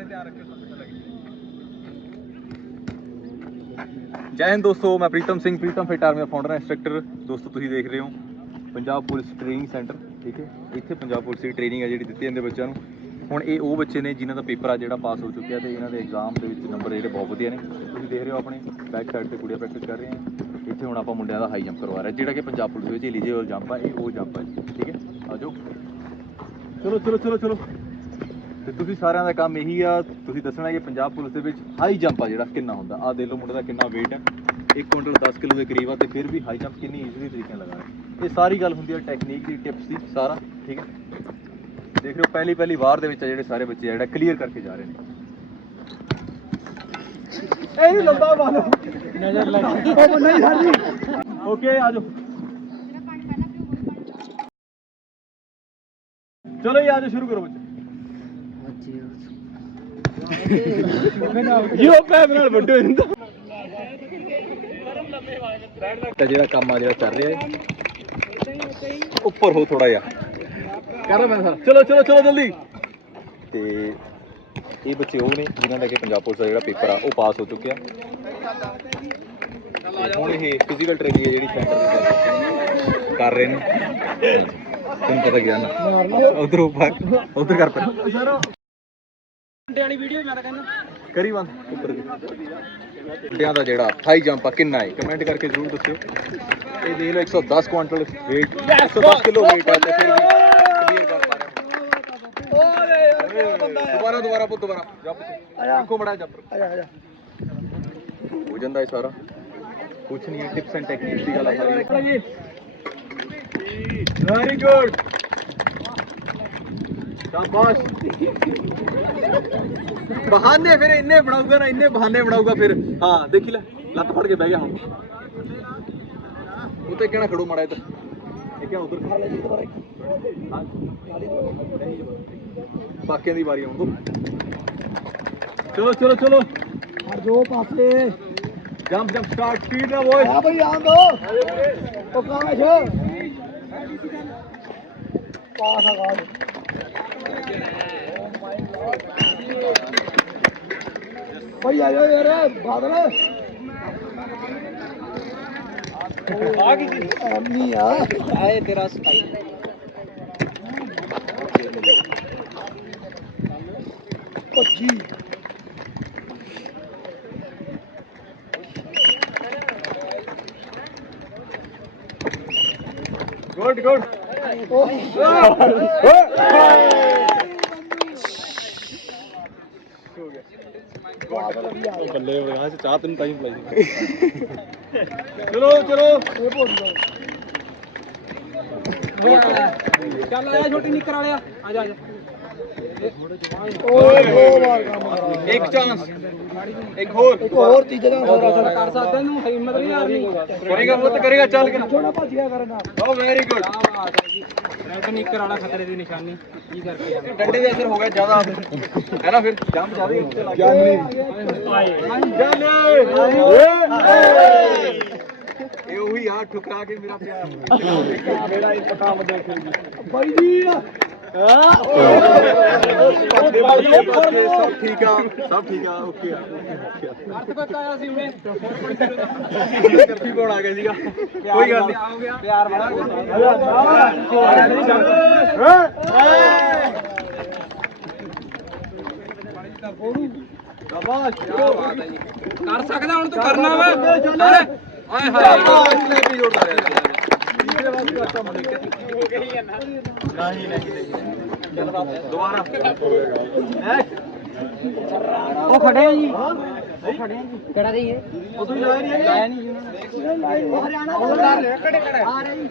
ਸਾਰੇ ਧਿਆਨ ਰੱਖਿਓ ਸਭ ਲੱਗੇ ਜੈ ਹਿੰਦ ਦੋਸਤੋ ਮੈਂ ਪ੍ਰੀਤਮ ਸਿੰਘ ਪ੍ਰੀਤਮ ਫਿਟ ਆਰਮੀ ਦਾ ਫਾਊਂਡਰ ਇੰਸਟ੍ਰਕਟਰ ਦੋਸਤੋ ਤੁਸੀਂ ਦੇਖ ਰਹੇ ਹੋ ਪੰਜਾਬ ਪੁਲਿਸ ਟ੍ਰੇਨਿੰਗ ਸੈਂਟਰ ਠੀਕ ਹੈ? ਇੱਥੇ ਪੰਜਾਬ ਪੁਲਿਸ ਦੀ ਟ੍ਰੇਨਿੰਗ ਹੈ ਜਿਹੜੀ ਦਿੱਤੀ ਜਾਂਦੀ ਬੱਚਿਆਂ ਨੂੰ। ਹੁਣ ਇਹ ਉਹ ਬੱਚੇ ਨੇ ਜਿਨ੍ਹਾਂ ਦਾ ਪੇਪਰ ਆ ਜਿਹੜਾ ਪਾਸ ਹੋ ਚੁੱਕਿਆ ਤੇ ਇਹਨਾਂ ਦੇ ਐਗਜ਼ਾਮ ਦੇ ਵਿੱਚ ਨੰਬਰ ਜਿਹੜੇ ਬਹੁਤ ਵਧੀਆ ਨੇ। ਤੁਸੀਂ ਦੇਖ ਰਹੇ ਹੋ ਆਪਣੇ ਬੈਕ ਸਾਈਡ ਤੇ ਕੁੜੀਆਂ ਪ੍ਰੈਕਟਿਸ ਕਰ ਰਹੀਆਂ ਇੱਥੇ ਹੁਣ ਆਪਾਂ ਮੁੰਡਿਆਂ ਦਾ ਹਾਈ ਜੰਪ ਕਰਵਾ ਰਹੇ ਹਾਂ, ਜਿਹੜਾ ਕਿ ਪੰਜਾਬ ਪੁਲਿਸ ਵਿੱਚ ਐਲੀਜੀਬਲ ਜੰਪ ਆ ਇਹ ਉਹ ਜੰਪ ਹੈ ਜੀ, ਠੀਕ ਹੈ? ਆਜੋ ਚਲੋ ਚਲੋ ਚਲੋ ਚਲੋ। ਤੇ ਤੁਸੀਂ ਸਾਰਿਆਂ ਦਾ ਕੰਮ ਇਹੀ ਆ ਤੁਸੀਂ ਦੱਸਣਾ ਕਿ ਪੰਜਾਬ ਪੁਲਿਸ ਦੇ ਵਿੱਚ ਹਾਈ ਜੰਪ ਆ ਜਿਹੜਾ ਕਿੰਨਾ ਹੁੰਦਾ। ਆ ਦੇਖ ਲਓ ਮੁੰਡੇ ਦਾ ਕਿੰਨਾ weight ਹੈ 1 ਕੁਇੰਟਲ 10 ਕਿਲੋ ਦੇ ਕਰੀਬ ਆ ਤੇ ਫਿਰ ਵੀ ਹਾਈ ਜੰਪ ਕਿੰਨੀ ਈਜ਼ੀਲੀ ਤਰੀਕੇ ਨਾਲ ਲਗਾ ਰਿਹਾ। ਇਹ ਸਾਰੀ ਗੱਲ ਹੁੰਦੀ ਹੈ ਟੈਕਨੀਕ ਦੀ ਟਿਪਸ ਦੀ ਸਾਰਾ ਠੀਕ ਹੈ ਦੇਖ ਰਹੇ ਹੋ ਪਹਿਲੀ ਪਹਿਲੀ ਵਾਰ ਦੇ ਵਿੱਚ ਆ ਜਿਹੜੇ ਸਾਰੇ ਬੱਚੇ ਆ ਜਿਹੜਾ ਕਲੀਅਰ ਕਰਕੇ ਜਾ ਰਹੇ ਨੇ। ਇਹਨੂੰ ਲੰਬਾ ਮਾਰੋ। ਨਜ਼ਰ ਲੱਗ ਉਹ ਨਹੀਂ ਸਾਡੀ ਓਕੇ ਆ ਜਾਓ। ਚਲੋ ਜੀ ਆ ਜਾਓ ਸ਼ੁਰੂ ਕਰੋ ਬੱਚੇ। ਯੋ ਪੈਪ ਨਾਲ ਵੱਡੇ ਜਾਂਦਾ ਤਾਂ ਜਿਹੜਾ ਕੰਮ ਆ ਜਿਹੜਾ ਚੱਲ ਰਿਹਾ ਹੈ, ਉੱਪਰ ਹੋ ਥੋੜਾ ਜਿਹਾ। ਕਰ ਮੈਂ ਸਰ। ਚਲੋ ਚਲੋ ਚਲੋ, ਜਲਦੀ। ਤੇ ਇਹ ਬੱਚੇ ਉਹ ਨੇ ਜਿਨ੍ਹਾਂ ਦਾ ਕਿ ਪੰਜਾਬ ਪੁਲਿਸ ਦਾ ਜਿਹੜਾ ਪੇਪਰ ਆ, ਉਹ ਪਾਸ ਹੋ ਚੁੱਕਿਆ। ਹੁਣ ਇਹ ਫਿਜ਼ੀਕਲ ਟ੍ਰੇਨਿੰਗ ਜਿਹੜੀ ਸੈਂਟਰ ਦੇ ਕਰ ਰਹੇ ਨੇ। ਤੁਹਾਨੂੰ ਪਤਾ ਗਿਆ ਨਾ ਉਧਰ ਉੱਪਰ ਉਧਰ ਕਰ ਪਰ ਘੰਟੇ ਵਾਲੀ ਵੀਡੀਓ ਮੈਂ ਤਾਂ ਕਹਿੰਦਾ। ਕਰੀ ਬੰਦ ਉੱਪਰ ਮੁੰਡਿਆਂ ਦਾ ਜਿਹੜਾ ਹਾਈ ਜੰਪ ਆ ਕਿੰਨਾ ਹੈ? ਕਮੈਂਟ ਕਰਕੇ ਜ਼ਰੂਰ ਦੱਸਿਓ। ਇਹ ਦੇਖ ਲਓ 110 ਕੁਆਂਟਲ weight 110 ਕਿਲੋ weight ਆ ਤੇ ਫਿਰ ਵੀ ਕਲੀਅਰ ਕਰ ਪਾ ਰਿਹਾ ਦੁਬਾਰਾ ਦੁਬਾਰਾ ਪੁੱਤ ਦੁਬਾਰਾ। ਜੰਪ ਦੇਖੋ ਬੜਾ ਜੰਪ। ਹੋ ਜਾਂਦਾ ਹੈ ਸਾਰਾ। ਕੁਝ ਨਹੀਂ ਹੈ ਟਿਪਸ ਐਂਡ ਟੈਕਨੀਕਸ ਦੀ ਗੱਲ ਆ ਸਾਰੀ। ਵੈਰੀ ਗੁੱਡ ਸ਼ਾਬਾਸ਼ ਬਹਾਨੇ ਫਿਰ ਇੰਨੇ ਬਣਾਊਗਾ ਨਾ ਇੰਨੇ ਬਹਾਨੇ ਬਣਾਊਗਾ ਫਿਰ ਹਾਂ ਦੇਖੀ ਲੈ ਲੱਤ ਫੜ ਕੇ ਬਹਿ ਗਿਆ ਹੁਣ ਉੱਤੇ ਕਿਹੜਾ ਖੜੋ ਮਾੜਾ ਇੱਧਰ ਇਹ ਕਿਹਾ ਉਧਰ ਖਾ ਲੈ ਜੀ ਦੁਬਾਰਾ ਬਾਕੀਆਂ ਦੀ ਵਾਰੀ ਆਉਣ ਦੋ ਚਲੋ ਚਲੋ ਚਲੋ ਦੋ ਪਾਸੇ ਜੰਪ ਜੰਪ ਸਟਾਰਟ ਸਪੀਡ ਨਾਲ ਬੋਏ ਆ ਬਈ ਆਂ ਦੋ ਪਾਸ ਆ ਗਾਲ ਬਈ ਆ ਯਾਰ ਬਾਦਲ ਆ ਕੀ ਨਹੀਂ ਆ ਆਏ ਤੇਰਾ ਸਟਾਈਲ ਪੱਚੀ ਗੁੱਡ ਗੁੱਡ ਬੱਲੇ ਹੋ ਗਿਆ ਚਾਹ ਤੈਨੂੰ ਟਾਈਮ ਪਲਾਈ ਚਲੋ ਚਲੋ ਇਹ ਭੁੱਲ ਚੱਲ ਆਇਆ ਛੋਟੀ ਨਿੱਕਰ ਵਾਲਿਆ ਆ ਜਾ ਆ ਜਾ ਓਏ ਦੋ ਵਾਰ ਇੱਕ ਚਾਂਸ ਇੱਕ ਹੋਰ। ਇੱਕ ਹੋਰ ਤੀਜੇ ਦਾ ਹੋਰ ਕਰ ਸਕਦੇ ਨੂੰ ਹਿੰਮਤ ਨਹੀਂ ਹਾਰਨੀ। ਕਰੇਗਾ ਉਹ ਤਾਂ ਕਰੇਗਾ ਚੱਲ ਕੇ। ਛੋੜਾ ਭੱਜ ਗਿਆ ਕਰਨਾ ਓ ਵੈਰੀ ਗੁੱਡ ਰੈਡ ਨਿੱਕਰ ਵਾਲਾ ਖਤਰੇ ਦੀ ਨਿਸ਼ਾਨੀ ਕੀ ਕਰਕੇ ਆ? ਡੰਡੇ ਦੇ ਅਸਰ ਹੋ ਗਿਆ ਜ਼ਿਆਦਾ। ਹੈ ਨਾ ਫਿਰ? ਜੰਪ ਜ਼ਿਆਦਾ ਹੀ ਉੱਤੇ ਲੱਗ ਗਿਆ। ਇਹ ਉਹੀ ਆ ਠੁਕਰਾ ਕੇ ਮੇਰਾ ਪਿਆਰ। ਮੇਰਾ ਇੱਕ ਕੰਮ ਦੇਖ ਬਾਈ ਜੀ ਸਭ ਠੀਕ ਆ ਸਭ ਠੀਕ ਆ ਓਕੇ ਆ ਅਰਥ ਆਇਆ ਸੀ ਉਹਨੇ ਕਰਫੀ ਕੋਣ ਆ ਗਿਆ ਸੀਗਾ ਕੋਈ ਗੱਲ ਹੋ ਪਿਆਰ ਬੜਾ ਕਰ ਸਕਦਾ ਹੁਣ ਤੂੰ ਕਰਨਾ ਵਾ ਆਏ ਹਾਏ ਸਲੈਪੀ ਜੋੜਦਾ ਰਿਹਾ ਦੁਬਾਰਾ ਉਹ ਖੜੇ ਆ ਜੀ। ਉਹ ਖੜੇ ਆ ਜੀ। ਕਿਹੜਾ ਦੀ ਹੈ? ਉਦੋਂ ਹੀ ਲਾਇਆ ਨਹੀਂ ਲਾਇਆ ਨਹੀਂ ਜੀ ਉਹਨਾਂ। ਨੇ ਹਰਿਆਣਾ ਦਾ ਆ ਰਿਹਾ ਜੀ।